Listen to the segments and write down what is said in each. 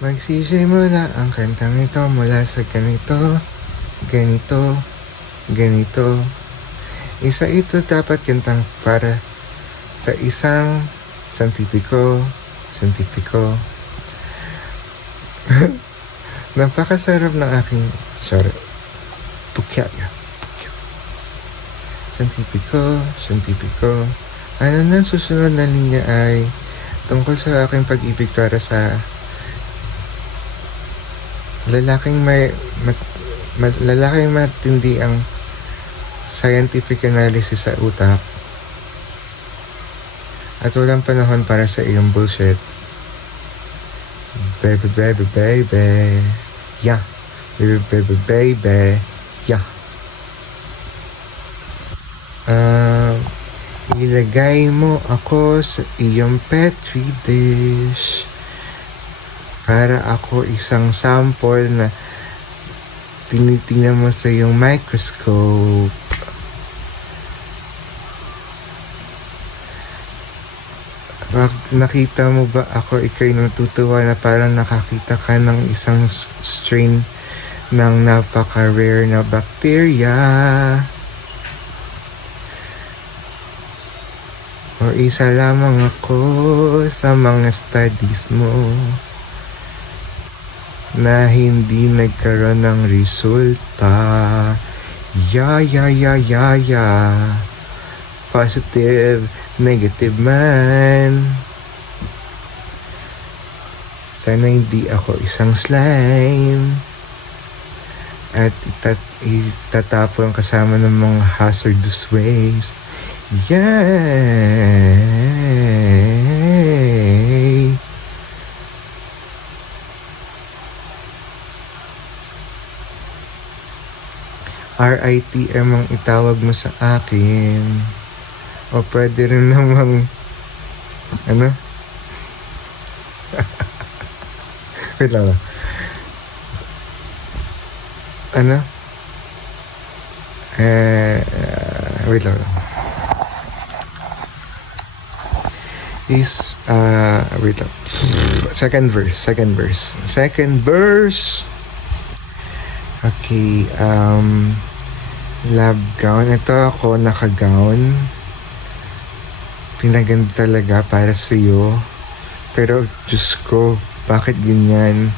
Magsisimula ang kantang ito mula sa ganito, ganito, ganito. Isa ito dapat kantang para sa isang santipiko. Napakasarap ng aking pukyaya. Santipiko. Ano na susunod na linya ay tungkol sa aking pag-ibig para sa lalaking lalaking matindi ang scientific analysis sa utak at walang panahon para sa iyong bullshit. Baby, yeah. Baby, yeah. Ilagay mo ako sa iyong petri dish para ako isang sample na tinitingnan mo sa iyong microscope. Nakita mo ba ako, ikaw'y natutuwa na parang nakakita ka ng isang strain ng napaka-rare na bacteria? O isa lamang ako sa mga studies mo na hindi nagkaroon ng resulta. Yeah. Positive, negative man. Sana hindi ako isang slime at itatapon kasama ng mga hazardous waste. Yay! RITM ang itawag mo sa akin. O pwede rin namang wait lang. Wait lang. Wait lang. Second verse. Okay, lab gown. Ito ako naka-gown. Pinaganda talaga para sa iyo. Pero, Diyos ko, bakit ganyan?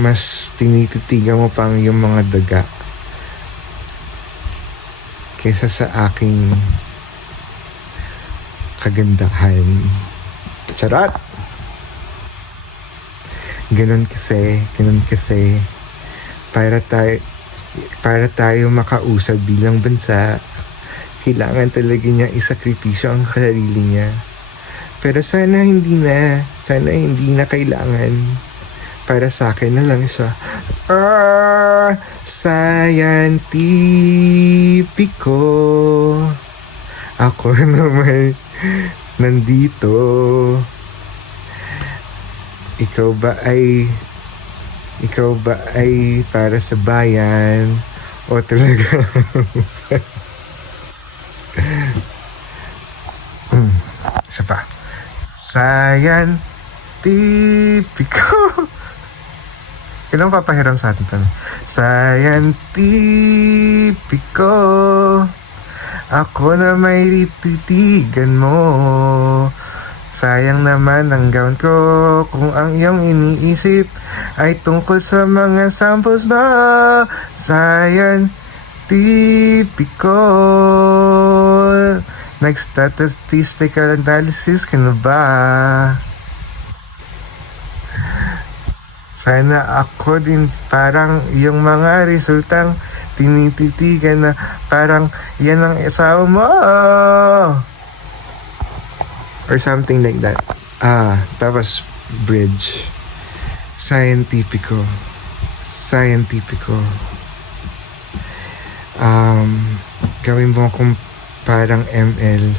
Mas tinititigan mo pang yung mga daga kaysa sa aking kagandahan. Charot! Ganun kasi para tayo makausad bilang bansa, kailangan talaga niya isakripisyo ang sarili niya. Pero sana hindi na kailangan. Para sa akin na lang siya. Scientifico. Ako naman nandito. Ikaw ba ay para sa bayan o talaga isa pa. Scientifico. Kailan papahiram sa atin ito? Scientifico. Ako na may titigan mo. Sayang naman ang gown ko kung ang iyong iniisip ay tungkol sa mga samples ba. Scientifico. Nag-statistical analysis ka na ba? Sana ako din parang yung mga resultang tinititigan na parang yan ang asawa mo. Or something like that. Tapos bridge. Scientifico. Gawin mo akong parang ML.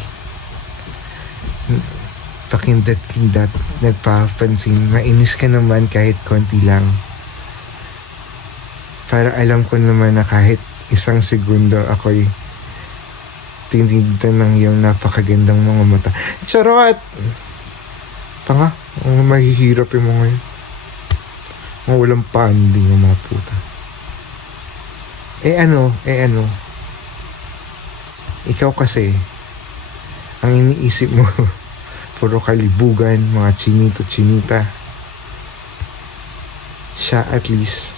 Pakindat-kindat, nagpapansin. Mainis ka naman kahit konti lang. Para alam ko naman na kahit isang segundo ako'y tinignan ng iyong napakagandang mga mata. Charot! Tanga, mahihirap yung mga yun. Mga walang panding ng mga puta. Ano. Ikaw kasi, ang iniisip mo, puro kalibugan, mga chinito-chinita. Siya at least,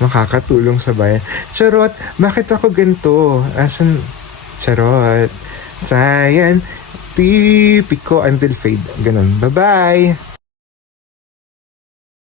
makakatulong sa bayan. Charot, bakit ako ganito? Asan? Charot. Sayan, tipiko until fade. Ganun. Bye-bye!